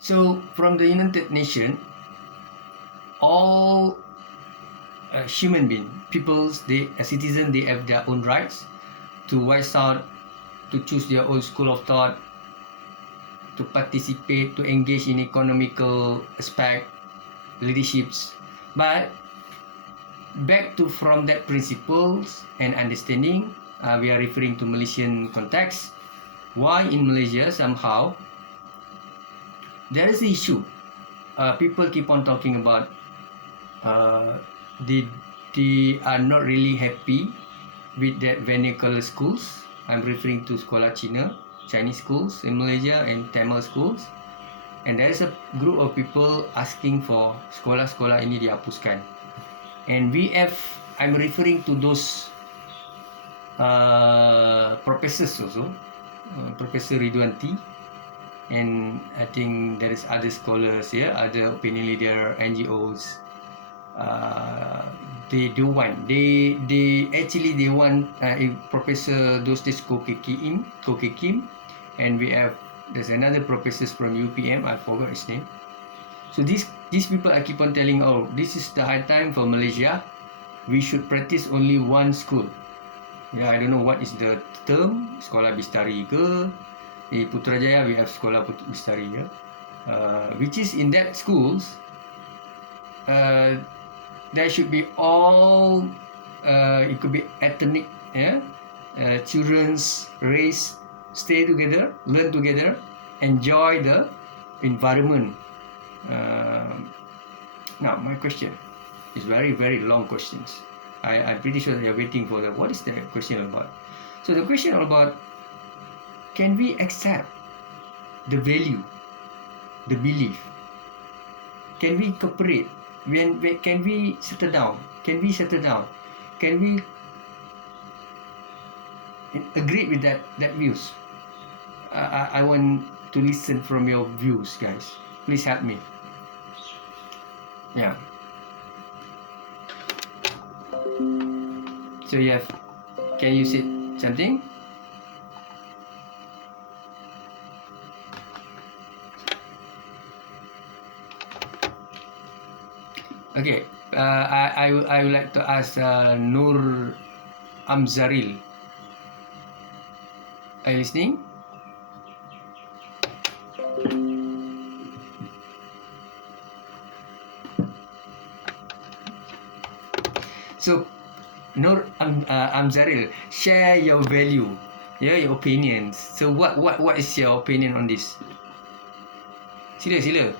So from the United Nations, all human being, peoples, citizens, they have their own rights to voice out, to choose their own school of thought, to participate, to engage in economical aspect, leaderships. But back to from that principles and understanding, we are referring to Malaysian context. Why in Malaysia somehow there is an issue. People keep on talking about uh, they are not really happy with that vernacular schools. I'm referring to Sekolah Cina, Chinese schools in Malaysia and Tamil schools. And there is a group of people asking for sekolah-sekolah ini dihapuskan. And I'm referring to those professors also, Professor Ridwanti, and I think there is other scholars here, other opinion leader, NGOs. They do want, they want Professor those days Ko Kim, and there's another professors from UPM, I forgot his name. So these people I keep on telling, oh, this is the high time for Malaysia, we should practice only one school. Yeah, I don't know what is the term, Sekolah Bistari ke. Di Putrajaya we have Sekolah Bistari ya. Which is in that schools, there should be all, it could be ethnic, children's race, stay together, learn together, enjoy the environment. Now my question is very long questions. I'm pretty sure that you're waiting for what is the question about. So the question about, can we accept the value, the belief? Can we cooperate? Can we settle down? Can we agree with that views? I want to listen from your views, guys. Please help me. Yeah. So can you say something? Okay, I would like to ask Nur Amzaril. Are you listening? So, Nur Amzaril, share your value, your opinions. So, what is your opinion on this? Sila.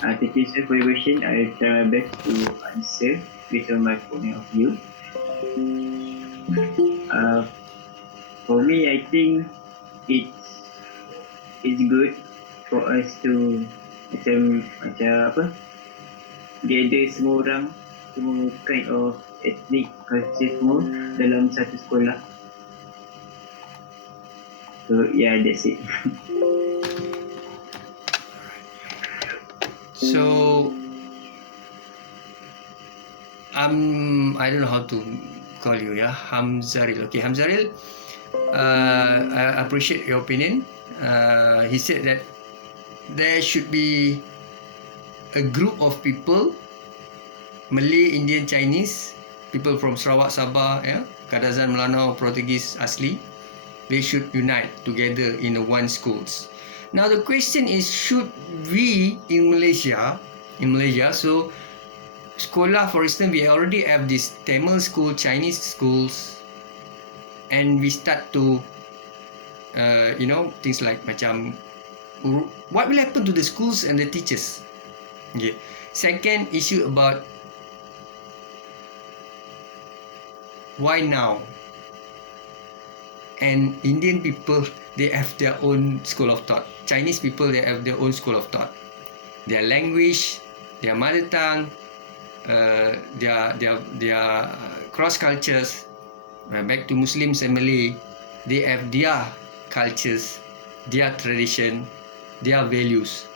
Thank you, sir, for your question. I try my best to answer based on my point of view. For me, I think it's good for us to macam apa, gather semua orang, semua kind of ethnic culture semua dalam satu sekolah. So yeah, that's it. So, I don't know how to call you, yeah, Hamzaril. Okay, Hamzaril, I appreciate your opinion. He said that there should be a group of people, Malay, Indian, Chinese, people from Sarawak, Sabah, Kadazan, Melanau, Portuguese asli, they should unite together in one schools. Now the question is, should we in Malaysia, so sekolah, for instance, we already have this Tamil school, Chinese schools, and we start to things like macam, what will happen to the schools and the teachers? Okay. Second issue about why now? And Indian people, they have their own school of thought. Chinese people, they have their own school of thought. Their language, their mother tongue, their cross cultures. Back to Muslims and Malay, they have their cultures, their tradition, their values.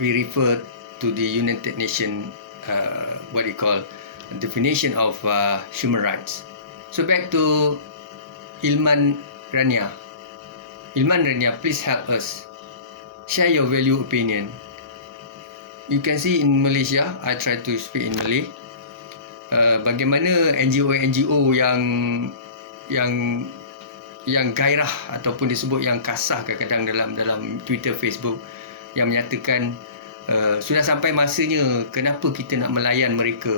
We refer to the United Nations, definition of human rights. So back to Ilman Rania. Ilman Rania, please help us. Share your value opinion. You can see in Malaysia, I try to speak in Malay. Bagaimana NGO yang gairah ataupun disebut yang kasar kadang-kadang dalam Twitter, Facebook yang menyatakan sudah sampai masanya kenapa kita nak melayan mereka,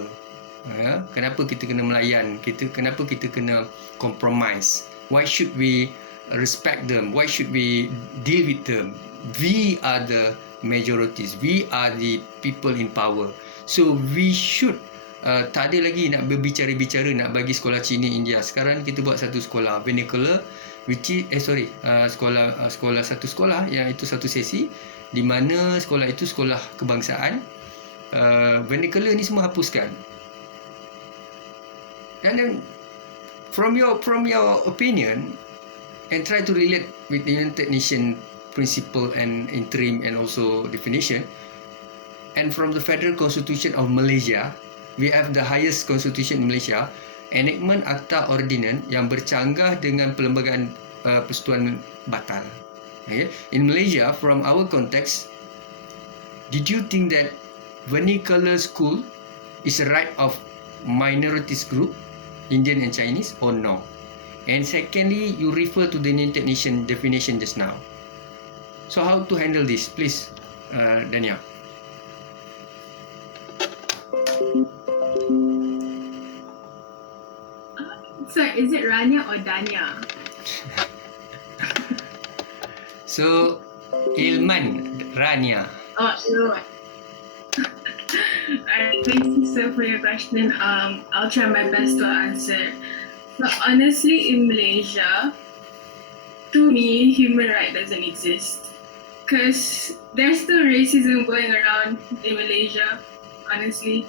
kenapa kita kena melayan, kenapa kita kena compromise, why should we respect them, why should we deal with them, we are the majorities, we are the people in power, so we should tak ada lagi nak berbicara-bicara nak bagi sekolah Cina India. Sekarang kita buat satu sekolah vernacular, which is sekolah satu sekolah yang itu satu sesi, di mana sekolah itu sekolah kebangsaan. Vernacular ni semua hapuskan. And then from your opinion and try to relate with the United Nations principle and interim and also definition, and from the Federal Constitution of Malaysia, we have the highest constitution in Malaysia, enactment Akta Ordinance yang bercanggah dengan perlembagaan persetujuan batal. Okay. In Malaysia, from our context, did you think that vernacular school is a right of minorities group, Indian and Chinese, or no? And secondly, you refer to the United Nations definition just now. So how to handle this, please, Dania? So is it Rania or Dania? So Ilman Rania. Oh, no. Alright, thank you sir for your question. I'll try my best to answer. So honestly, in Malaysia, to me, human right doesn't exist. Because there's still racism going around in Malaysia, honestly.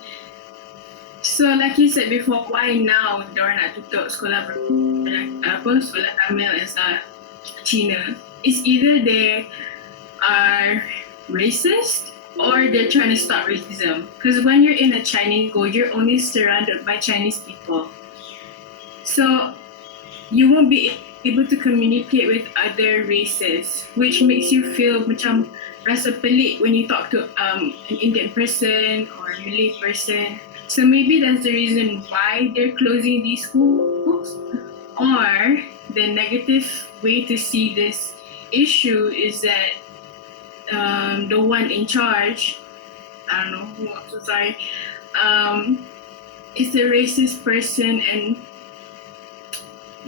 So like you said before, why now diorang nak tutup sekolah sekolah Tamil and Cina? It's either they are racist or they're trying to stop racism. Because when you're in a Chinese school, you're only surrounded by Chinese people. So you won't be able to communicate with other races, which makes you feel macam rasa pelik when you talk to an Indian person or a Malay person. So maybe that's the reason why they're closing these schools. Or the negative way to see this issue is that the one in charge, I don't know who, I'm so sorry, is a racist person and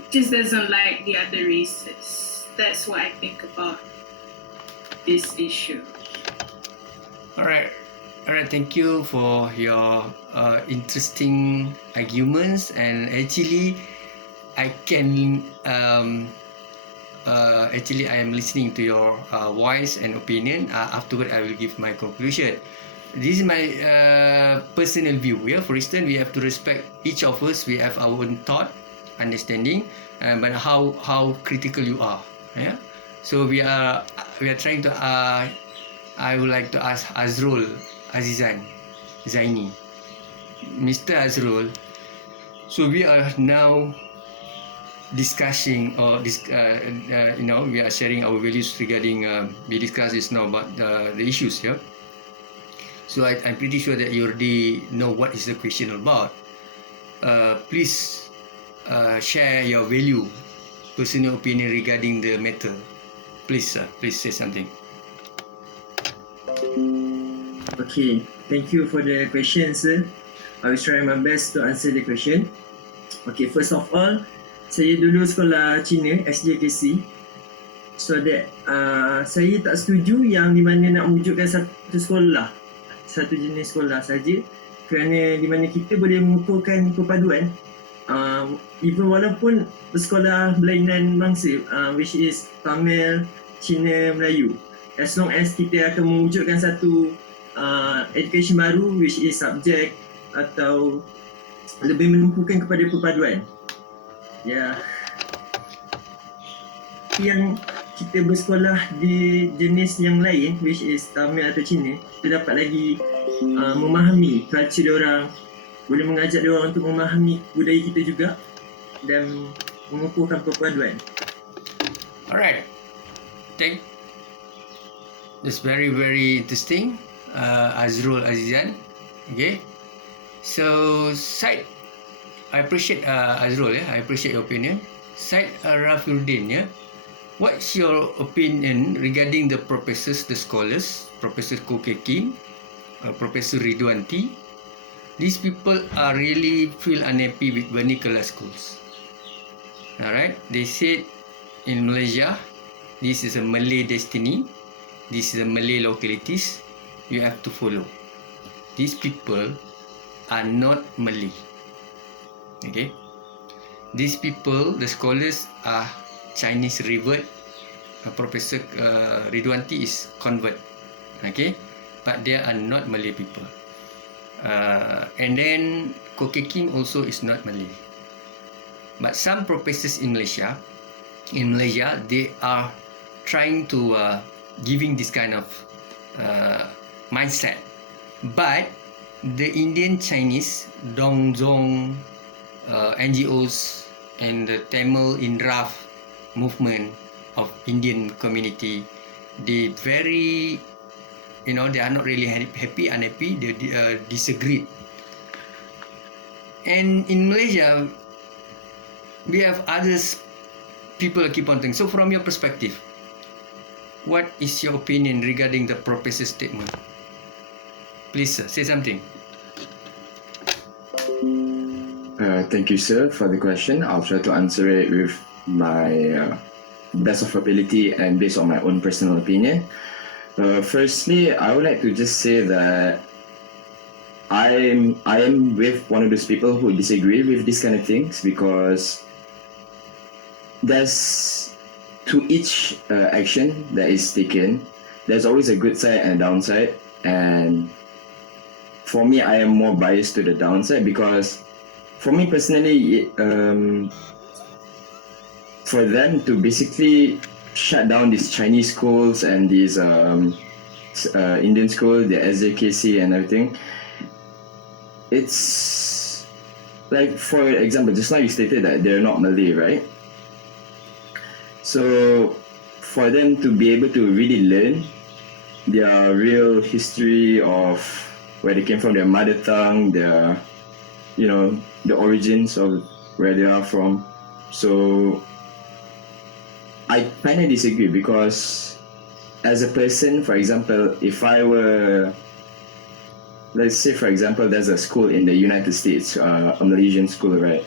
just doesn't like the other races. That's what I think about this issue. Alright, thank you for your interesting arguments, and actually I can actually I am listening to your voice and opinion. Afterward I will give my conclusion. This is my personal view. Yeah, for instance, we have to respect each of us. We have our own thought, understanding, but how critical you are. Yeah, so we are trying to. I would like to ask Azrul Azizan Zaini, Mr. Azrul. So we are now discussing or we are sharing our values regarding we discuss this now about the issues here. So I'm pretty sure that you already know what is the question about. Please share your value, personal opinion regarding the matter. Please say something. Okay, thank you for the question, sir. I will try my best to answer the question. Okay, first of all, saya dulu sekolah Cina, SJKC. So that saya tak setuju yang di mana nak wujudkan satu sekolah, satu jenis sekolah saja, kerana di mana kita boleh mengukurkan perpaduan even walaupun bersekolah berlainan bangsa, which is Tamil, Cina, Melayu, as long as kita akan mewujudkan satu education baru which is subject atau lebih menumpukan kepada perpaduan. Ya, yang kita bersekolah di jenis yang lain which is Tamil atau Cina, kita dapat lagi memahami culture diorang, boleh mengajak diorang untuk memahami budaya kita juga, dan mengukuhkan perpaduan. Alright. That's very, very interesting. Azrul Azizan. Okay. So, Syed, I appreciate Azrul, I appreciate your opinion. Syed Rafiuddin, what's your opinion regarding the professors, the scholars, Professor Kokekin, Professor Ridwanti? These people are really feel unhappy with vernacular schools. Alright, they said in Malaysia, this is a Malay destiny, this is a Malay localities, you have to follow. These people are not Malay. Okay, these people, the scholars, are Chinese revert. Professor Ridwanti is convert. Okay, but they are not Malay people. And then Kokekin also is not Malay. But some professors in Malaysia, they are trying to giving this kind of mindset. But the Indian Chinese Dongzong NGOs and the Tamil Indraf movement of Indian community, they very, they are not really unhappy, they disagree. And in Malaysia, we have others people keep on thinking. So from your perspective, what is your opinion regarding the professor's statement? Please, sir, say something. Thank you, sir, for the question. I'll try to answer it with my best of ability and based on my own personal opinion. Firstly, I would like to just say that I am with one of those people who disagree with these kind of things, because there's, to each action that is taken, there's always a good side and a downside. And for me, I am more biased to the downside, because for me personally, for them to basically shut down these Chinese schools and these Indian schools, the SJKC and everything, it's like, for example, just now you stated that they're not Malay, right? So for them to be able to really learn their real history of where they came from, their mother tongue, their, the origins of where they are from. So I kind of disagree, because as a person, for example, if I were, let's say for example, there's a school in the United States, a Malaysian school, right?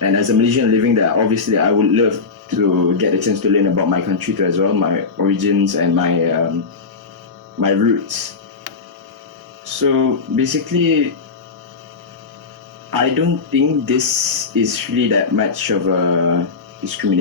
And as a Malaysian living there, obviously I would love to get a chance to learn about my country too as well, my origins and my roots. So basically, I don't think this is really that much of a discrimination.